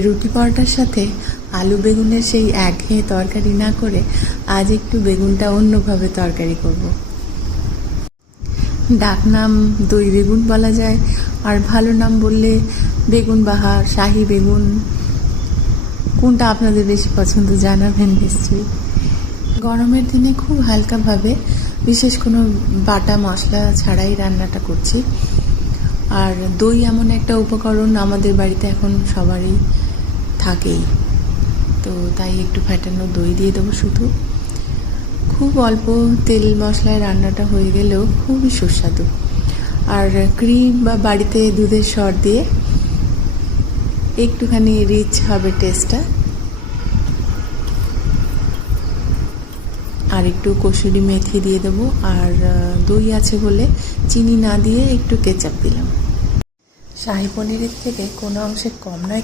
রুটি পরোটার সাথে আলু বেগুনের সেই একঘেয়ে তরকারি না করে আজ একটু বেগুনটা অন্যভাবে তরকারি করব। ডাকনাম দই বেগুন বলা যায়, আর ভালো নাম বললে বেগুন বাহার, শাহী বেগুন, কোনটা আপনাদের বেশি পছন্দ জানাবেন নিশ্চয়ই। গরমের দিনে খুব হালকাভাবে, বিশেষ কোনো বাটা মশলা ছাড়াই রান্নাটা করছি। আর দই এমন একটা উপকরণ আমাদের বাড়িতে এখন সবারই থাকেই, তো তাই একটু ফ্যাটানো দই দিয়ে দেবো শুধু। খুব অল্প তেল মশলায় রান্নাটা হয়ে গেলেও খুবই সুস্বাদু। আর ক্রিম বা বাড়িতে দুধের সর দিয়ে একটুখানি রিচ হবে টেস্টটা। আর একটু কসুরি মেথি দিয়ে দেবো, আর দই আছে বলে চিনি না দিয়ে একটু কেচাপ দিলাম। শাহী পনিরের থেকে কোনো অংশে কম নয়।